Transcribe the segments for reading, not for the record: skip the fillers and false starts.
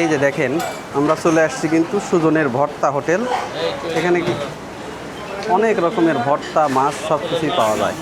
এই যে দেখেন আমরা চলে আসছি কিন্তু সুজনের ভর্তা হোটেল। এখানে কি অনেক রকমের ভর্তা মাছ সব কিছুই পাওয়া যায়।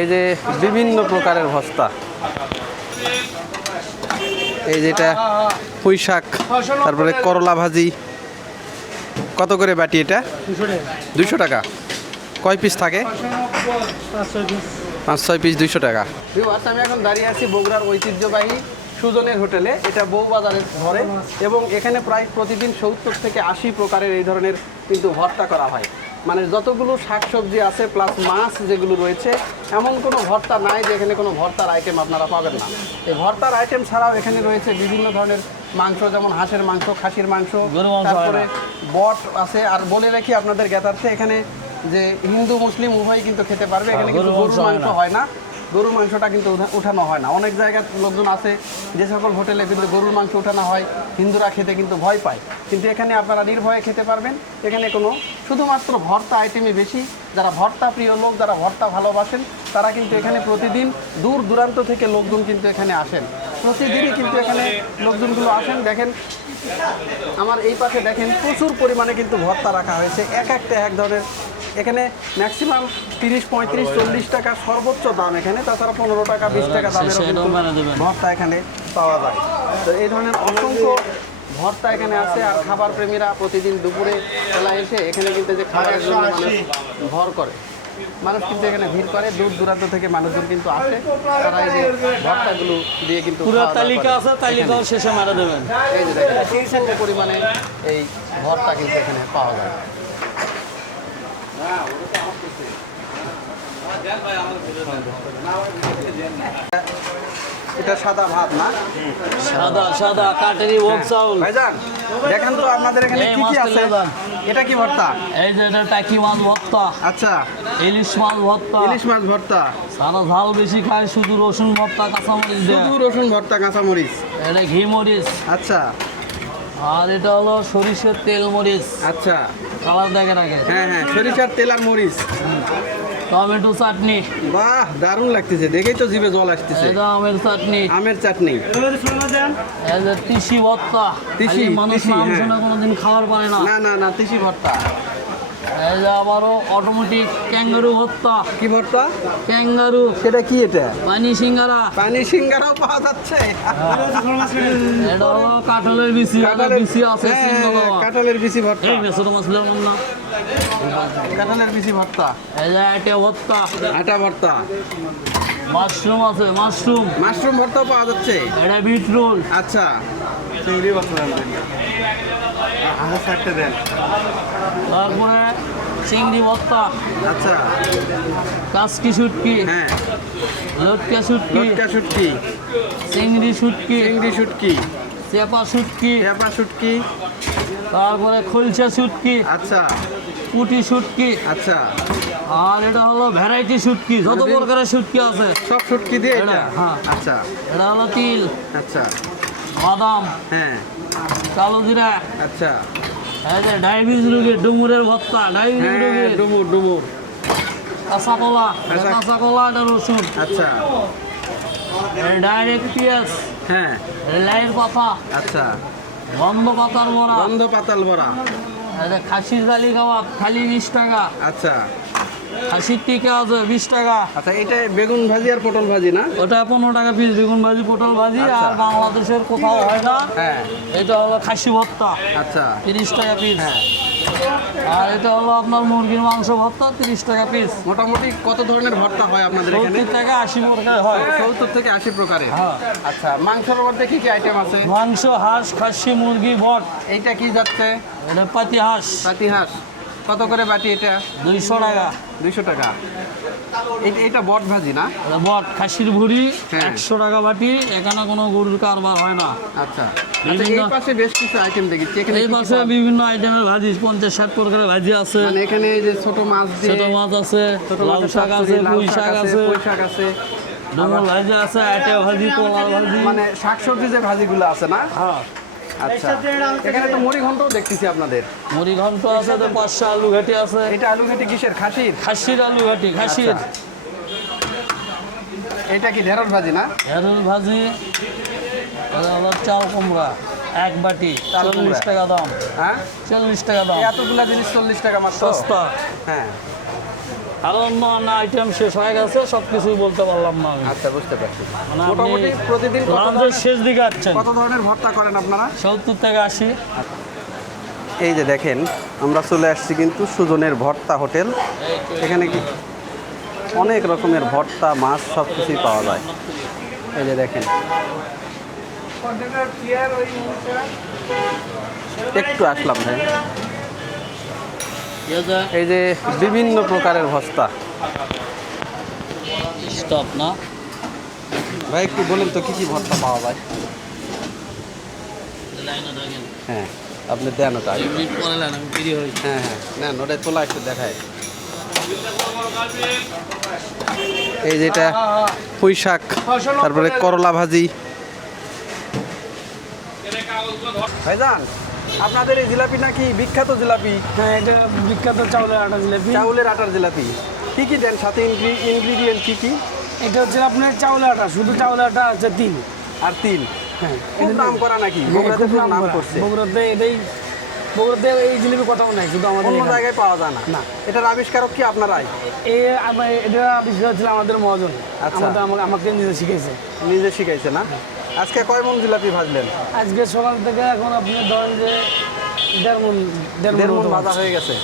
এই যে বিভিন্ন প্রকারের ভর্তা, এই যেটা পুঁই শাক, তারপরে করলা ভাজি। কত করে বাটি এটা? 200 টাকা। কয় পিস থাকে? 5-6 পিস 200 টাকা। আমি এখন দাঁড়িয়ে আছি বগুড়ার ঐতিহ্যবাহী সুজনের হোটেলে। এটা বউবাজারের ধরে এবং এখানে প্রায় প্রতিদিন 70 থেকে 80 প্রকারের এই ধরনের কিন্তু ভর্তা করা হয়। মানে যতগুলো শাকসবজি আছে প্লাস মাছ যেগুলো রয়েছে, এমন কোনো ভর্তা নাই যে এখানে কোনো ভর্তার আইটেম আপনারা পাবেন না। এই ভর্তার আইটেম ছাড়াও এখানে রয়েছে বিভিন্ন ধরনের মাংস, যেমন হাঁসের মাংস, খাসির মাংস, তারপরে বট আছে। আর বলে রাখি আপনাদের জ্ঞাতার্থে, এখানে যে হিন্দু মুসলিম উভয়ই কিন্তু খেতে পারবে। এখানে কিন্তু গরুর মাংস হয় না, গরুর মাংসটা কিন্তু উঠানো হয় না। অনেক জায়গার লোকজন আছে যে সকল হোটেলে কিন্তু গরুর মাংস উঠানো হয়, হিন্দুরা খেতে কিন্তু ভয় পায়, কিন্তু এখানে আপনারা নির্ভয়ে খেতে পারবেন। এখানে কোনো শুধুমাত্র ভর্তা আইটেমই বেশি। যারা ভর্তা প্রিয় লোক, যারা ভর্তা ভালোবাসেন, তারা কিন্তু এখানে প্রতিদিন দূর দূরান্ত থেকে লোকজন কিন্তু এখানে আসেন। প্রতিদিনই কিন্তু এখানে লোকজনগুলো আসেন। দেখেন আমার এই পাশে দেখেন প্রচুর পরিমাণে কিন্তু ভর্তা রাখা হয়েছে, একটা এক ধরনের। এখানে ম্যাক্সিমাম 30, 35, 40 টাকা সর্বোচ্চ দাম এখানে। তাছাড়া 15 টাকা 20 টাকা দামেরও কিন্তু ভর্তা এখানে পাওয়া যায়। তো এই ধরনের অসংখ্য ভর্তা এখানে আছে। আর খাবার প্রেমীরা প্রতিদিন দুপুরে বেলা এসে এখানে কিন্তু যে খাবারের জন্য মানুষ ভর করে, মানুষ কিন্তু এখানে ভিড় করে, দূর দূরান্ত থেকে মানুষজন কিন্তু আসে। তারা এই যে ভর্তাগুলো দিয়ে কিন্তু পুরো তালিকা আছে, তালিকা শেষে মারা দেবেন। এই যে দেখেন প্রচুর পরিমাণে এই ভর্তা কিন্তু এখানে পাওয়া যায়। এটা সাদা ভাত না? সাদা কাটেরি ভোগ চাউল। ভাইজান দেখেন তো আপনাদের এখানে কি কি আছে? এটা কি ভর্তা? এই যে এটা টাকি মাছ ভর্তা, আচ্ছা, ইলিশ মাছ ভর্তা। ইলিশ মাছ ভর্তা। সাদা ঝাল বেশি খায়, শুধু রসুন ভর্তা, কাঁচামরিচ দেয়। শুধু রসুন ভর্তা, কাঁচামরিচ। এটা ঘি মরিচ। আচ্ছা, আর এটা হলো সরিষার তেল মরিচ। আচ্ছা, কালার দেখে রাখে। হ্যাঁ হ্যাঁ, সরিষার তেল আর মরিচ। টমেটো চাটনি। বাহ, দারুণ লাগতেছে, দেখেই তো জিভে জল আসতেছে। এটা আমের চাটনি। আমের চাটনি। এই যে তিসি ভর্তা। তিসি, মানুষ তিসি, নাম হ্যাঁ। শুনে কোনোদিন খাবার পারে না। না না না, তিসি ভর্তা। এই যে আবারও অটোমেটিক ক্যাঙ্গারু ভর্তা। কি ভর্তা? ক্যাঙ্গারু। সেটা কি? এটা পানি সিঙ্গারা। পানি সিঙ্গারাও পাওয়া যাচ্ছে। এটা হলো কাঁঠালের বিচি। বিচি আছে, চিহ্ন দেওয়া। কাঁঠালের বিচি ভর্তা। এই ছোট মাছ নাম না। কাঁঠালের বিচি ভর্তা। এই যে আটা ভর্তা। আটা ভর্তা। মাশরুম আছে, মাশরুম। মাশরুম ভর্তাও পাওয়া যাচ্ছে। এটা বিট রোল। আচ্ছা, চিংড়ি ভর্তা দেন। তারপরে চিংড়ি ভর্তা। আচ্ছা, কাসকি শুটকি। হ্যাঁ, লটকা শুটকি। লটকা শুটকি, চিংড়ি শুটকি। চিংড়ি শুটকি, চেপা শুটকি। পেঁপা শুটকি। তারপরে খলসা শুটকি। আচ্ছা, পুটি শুটকি। আচ্ছা, আর এটা হলো ভ্যারাইটি শুটকি, যত প্রকারের শুটকি আছে সব শুটকি দিয়ে এটা? এটা, হ্যাঁ। আচ্ছা, এটা হলো তিল, আচ্ছা, বাদাম, হ্যাঁ, কালো জিরা। আচ্ছা, এই যে ডায়াবেটিস রোগীর ডুমুরের ভর্তা, ডায়াবেটিস হ্যাঁ, রোগীর ডুমুর ডুমুর। কাঁচা কলা। আচ্ছা। কাঁচা কলা, এটা রসুন। আচ্ছা, ডাইরেক্ট পেঁয়াজ, হ্যাঁ, লাইয়ের পাতা, আচ্ছা, গন্ধ পাতার বড়া। গন্ধ পাতাল বড়া। এই যে খাসির জালি কাবাব, খালি 20 টাকা। আচ্ছা, খাসির টিকা আছে 20 টাকা। আচ্ছা, এটা বেগুন ভাজি আর পটল ভাজি না? ওটা 15 টাকা পিস, বেগুন ভাজি, পটল ভাজি। আচ্ছা। আর বাংলাদেশের কোথাও হয় না, হ্যাঁ, এটা হলো খাসি ভর্তা, আচ্ছা, 30 টাকা পিস। হ্যাঁ। আর এটা হলো আপনার মুরগির মাংস ভর্তা, 30 টাকা পিস। মোটামুটি কত ধরনের ভর্তা হয় আপনাদের এখানে? 70 থেকে 80 প্রকার হয়। 70 থেকে 80 প্রকারের। হ্যাঁ। আচ্ছা, মাংসের মধ্যে কি কি আইটেম আছে? মাংস, হাঁস, খাসি, মুরগি, বট। এইটা কি যাচ্ছে? এটা পাতি হাঁস, পাতি হাঁস। কত করে বাটি এটা? 200 টাকা। 200 টাকা। এইটা বট ভাজি না? এটা বট, খাসির ভুড়ি, হ্যাঁ। 100 টাকা বাটি। এখানে কোনো গরুর কারবার হয় না। আচ্ছা, বিভিন্ন- এই পাশে বেশ কিছু আইটেম দেখি। এখানে এই কি কি পাশে পাওয়া- বিভিন্ন আইটেমের ভাজি, 50-60 প্রকারের ভাজি আছে। মানে এখানে এই যে ছোট মাছ দিয়ে, ছোট মাছ আছে, ছোট লাউ মাছের শাক আছে, চচ্চড়ি, লাউ পুঁই শাক আছে, পুঁই শাক আছে। ডুমুর ভাজি আছে, আটা ভাজি, পোলাও ভাজি। মানে শাকসবজি যে ভাজিগুলো আছে না? হ্যাঁ। আচ্ছা, এখানে তো মুড়ি ঘন্টও দেখতেছি আপনাদের। মুড়ি ঘন্ট আছে, তো 500 আলু ঘাটি আছে। এটা আলু ঘাটি কিসের? খাসির? খাসির আলু ঘাটি, খাসির। আচ্ছা। এটা কি ঢেঁড়স ভাজি না? ঢেঁড়স ভাজি, এটা হলো চাল কুমড়া। এক বাটি চাল 40 কুমড়া। টাকা দাম, হ্যাঁ 40 টাকা দাম, এতগুলা জিনিস 40 টাকা মাত্র। সস্তা। হ্যাঁ আর অন্য আইটেম শেষ হয়ে গেছে, সব কিছুই বলতে পারলাম না আমি। আচ্ছা, বুঝতে পারছি। মানে মোটামুটি প্রতিদিন লাঞ্চের শেষ দিকে আসছেন, কত ধরনের ভর্তা করেন আপনারা? 70 থেকে 80। এই যে দেখেন, আমরা চলে আসছি কিন্তু সুজনের ভর্তা হোটেল। এখানে কি অনেক রকমের ভর্তা, মাছ সব কিছুই পাওয়া যায়। এই যে দেখেন, একটু আসলাম ভাই। এই যে বিভিন্ন প্রকারের ভর্তা। স্টপ না, ভাই একটু বলেন তো কি কি ভর্তা পাওয়া যায়? হ্যাঁ, আপনি দেন ওটা। হ্যাঁ হ্যাঁ, নেন ওটাই তোলা, একটু দেখায়। এই যেটা পুঁই শাক, তারপরে করলা ভাজি। ভাইজান, আপনাদের এই জিলাপি নাকি বিখ্যাত জিলাপি? হ্যাঁ, এটা বিখ্যাত চাউলের আটা জিলাপি। চাউলের আটার জিলাপি। কি কি দেন সাথে, ইনগ্রিডিয়েন্ট কি কি? এটা হচ্ছে আপনার চাউলের আটা, শুধু চাউলের আটা আছে 3। আর 3। হ্যাঁ, খুব নাম করা নাকি? বগুড়াতে খুব নাম করছে। বগুড়াতে বগুড়াতে এই জিলাপি কোথাও নাই, শুধু আমাদের অন্য এখানে। জায়গায় পাওয়া যায় না। না। এটার আবিষ্কারক কি আপনারাই? এটা আবিষ্কার ছিল আমাদের মহাজন। আচ্ছা। আমাকে নিজে শিখেছে। নিজে শিখাইছে না? আজকে কয় মন জিলাপি ভাজলেন? আজকে সকাল থেকে এখন আপনি ধরেন যে 1.5 মণ ভাজা হয়ে গেছে।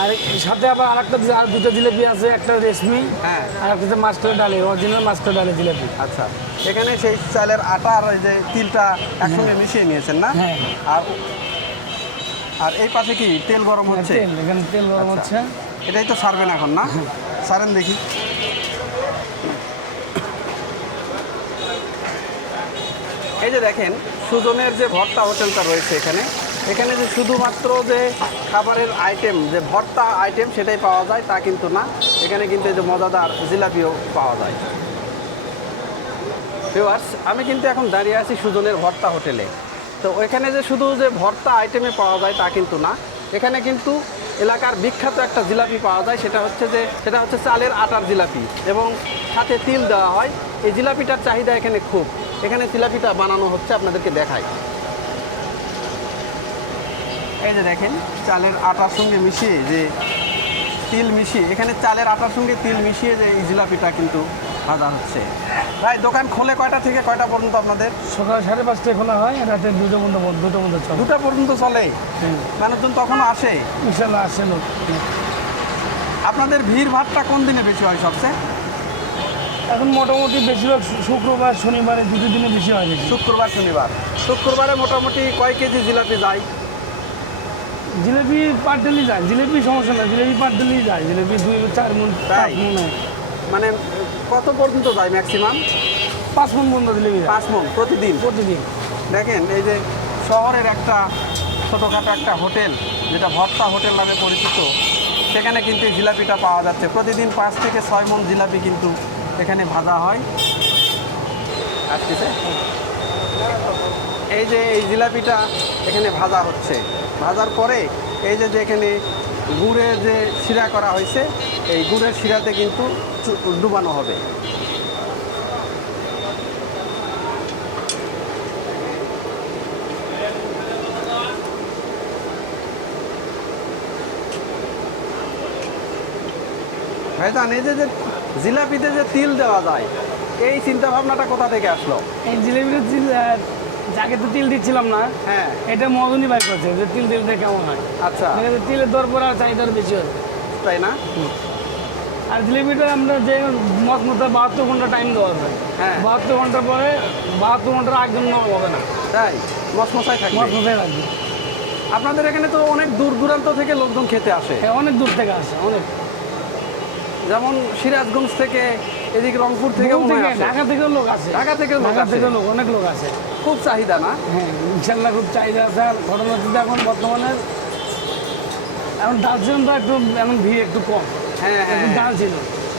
আর সাথে আবার আর দুটো জিলাপি আছে, একটা রেশমি, হ্যাঁ। আর একটা হচ্ছে মাস্টার ডালে, অরিজিনাল মাস্টার ডালে জিলাপি। আচ্ছা, এখানে সেই চালের আটা আর ওই যে তিলটা একসঙ্গে মিশিয়ে নিয়েছেন না? হ্যাঁ। আর আর এই পাশে কি তেল গরম হচ্ছে? এখানে তেল গরম আচ্ছা। হচ্ছে। এটাই তো ছাড়বেন এখন না? ছাড়েন দেখি। এই যে দেখেন, সুজনের যে ভর্তা হোটেলটা রয়েছে এখানে, এখানে যে শুধুমাত্র যে খাবারের আইটেম, যে ভর্তা আইটেম সেটাই পাওয়া যায় তা কিন্তু না। এখানে কিন্তু এই যে মজাদার জিলাপিও পাওয়া যায়। ভিউয়ার্স, আমি কিন্তু এখন দাঁড়িয়ে আছি সুজনের ভর্তা হোটেলে। তো এখানে যে শুধু যে ভর্তা আইটেমে পাওয়া যায় তা কিন্তু না। এখানে কিন্তু এলাকার বিখ্যাত একটা জিলাপি পাওয়া যায়, সেটা হচ্ছে চালের আটার জিলাপি, এবং সাথে তিল দেওয়া হয়। এই জিলাপিটার চাহিদা এখানে খুব। এখানে জিলাপিটা বানানো হচ্ছে, আপনাদেরকে দেখাই। এই যে দেখেন, চালের আটার সঙ্গে মিশিয়ে যে তিল মিশিয়ে, এখানে চালের আটার সঙ্গে তিল মিশিয়ে যে এই জিলাপিটা কিন্তু ভাজা হচ্ছে। ভাই, দোকান খোলে কয়টা থেকে কয়টা পর্যন্ত আপনাদের? সকাল 5:30টায় খোলা হয়, রাতে 2টা পর্যন্ত চলে। 2টা পর্যন্ত চলে? মানুষজন তখনও আসে? ইনশাল্লাহ আসে লোক। আপনাদের ভিড় ভাড়টা কোন দিনে বেশি হয় সবচেয়ে? এখন মোটামুটি বেশিরভাগ শুক্রবার শনিবারে, দুটো দিনে বেশি হয় বেশি। শুক্রবার শনিবার। শুক্রবারে মোটামুটি কয় কেজি জিলাপি যায়? জিলেপি পার্টেলি যায়, জিলেপি সমস্যা না, জিলেপি পার্টেলি যায়, জিলেপি 2-4 মণ, 5 মণ হয়। মানে কত পর্যন্ত যায় ম্যাক্সিমাম? 5 মণ পর্যন্ত জিলেপি যায় 5 মণ প্রতিদিন? প্রতিদিন। দেখেন, এই যে শহরের একটা ছোটোখাটো একটা হোটেল, যেটা ভর্তা হোটেল নামে পরিচিত, সেখানে কিন্তু এই জিলাপিটা পাওয়া যাচ্ছে। প্রতিদিন 5 থেকে 6 মণ জিলাপি কিন্তু এখানে ভাজা হয়। আসতেছে, এই যে এই জিলাপিটা এখানে ভাজা হচ্ছে। ভাজার পরে এই যে এখানে গুড়ের যে শিরা করা হয়েছে, এই গুড়ের শিরাতে কিন্তু ডুবানো হবে। ভাইজান, এই যে জিলাপিতে যে তিল দেওয়া যায়, এই চিন্তা ভাবনাটা কোথা থেকে আসলো? এই জিলেপিটা যাকে তো তিল দিচ্ছিলাম না, হ্যাঁ। এটা মদনই বাই করছে যে তিল দিলে কেমন হয়। আচ্ছা, এখানে তিলের দর পরে আর চাহিদার বেশি হয়। তাই না? আর জিলিপিটা আমরা যে মতো 72 ঘন্টা টাইম দেওয়া হবে। হ্যাঁ। 72 ঘন্টার পরে 72 ঘন্টার আগ জন্য হবে না, তাই মশমশাই থাকবে। মশমশাই লাগবে। আপনাদের এখানে তো অনেক দূর দূরান্ত থেকে লোকজন খেতে আসে, হ্যাঁ, অনেক দূর থেকে আসে, অনেক। যেমন সিরাজগঞ্জ থেকে, এদিকে রংপুর থেকে, বহু থেকে, ঢাকা থেকেও লোক আসে। ঢাকা থেকেও লোক আসে। অনেক লোক আসে। খুব চাহিদা না? হ্যাঁ, ইনশাল্লাহ খুব চাহিদা আছে। আর ঘটনা হচ্ছে এখন বর্তমানে এখন ডাল ছিল তো একটু, এখন ভিড় একটু কম। হ্যাঁ হ্যাঁ এখন ডাল ছিল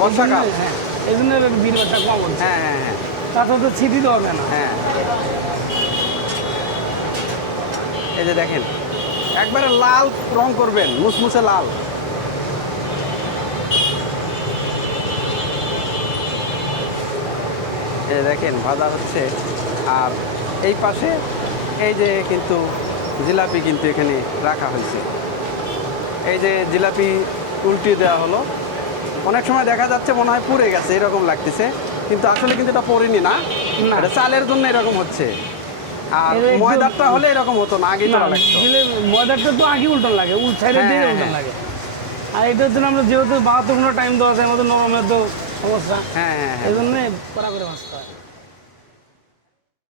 বর্ষাকাল। হ্যাঁ, এই জন্য ভিড়টা কম হচ্ছে। হ্যাঁ হ্যাঁ হ্যাঁ তারপর তো ছিটি দেওয়া হবে না। হ্যাঁ। এই যে দেখেন, একবারে লাল রং করবেন, মুসমুসে লাল। এই দেখেন ভাজা হচ্ছে। আর এই পাশে এই যে কিন্তু জিলাপি কিন্তু এখানে রাখা হয়েছে। এই যে জিলাপি উল্টিয়ে দেওয়া হলো, অনেক সময় দেখা যাচ্ছে মনে হয় পুড়ে গেছে এরকম লাগতেছে, কিন্তু আসলে কিন্তু এটা পড়েনি না, না। এটা চালের জন্য এরকম হচ্ছে। আর এটা একটু- ময়দারটা হলে এরকম হতো না, আগেই না, তোলা লাগতো। দিলে ময়দাটা তো আগে উল্টান লাগে, সাইডে হ্যাঁ, দিয়ে হ্যাঁ, উল্টান হ্যাঁ। লাগে। আর এটার জন্য আমরা যেহেতু 72 ঘন্টা টাইম দেওয়া যায়, আমাদের নরমের তো সমস্যা, হ্যাঁ হ্যাঁ হ্যাঁ এই জন্যে কড়া করে ভাজতে হয়।